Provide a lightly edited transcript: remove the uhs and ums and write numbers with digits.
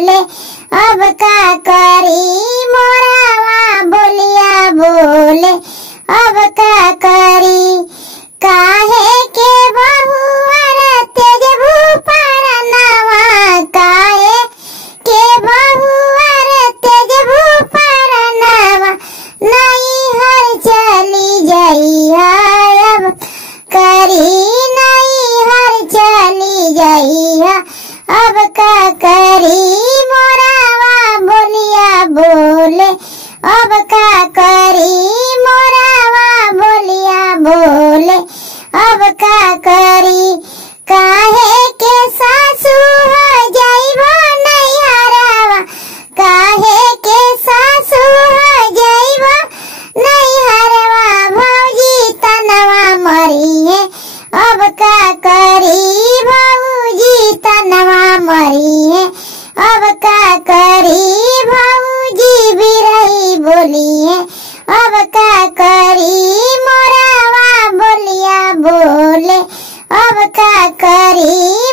बोले अब का करी मोरावा बोलिया बोले अब का करी काहे के बहुअर तेज भूपर नवा काहे के बहुअर तेज भूपर नवा नहीं हर चली जाई अब करी नहीं हर चली जाई अब का करी मोरावा बोलिया बोले अब का करी मोरावा बोलिया बोले अब का करी काहे के सासू हो जाइबो नैहरवा काहे के सासू हो जाइबो नैहरवा भौजी तनवा मरी है अब का करी भौजी तनवा मरी है अब का करी भौजी बिरही बोली है अब का करी मोरावा बोलिया बोले अब का करी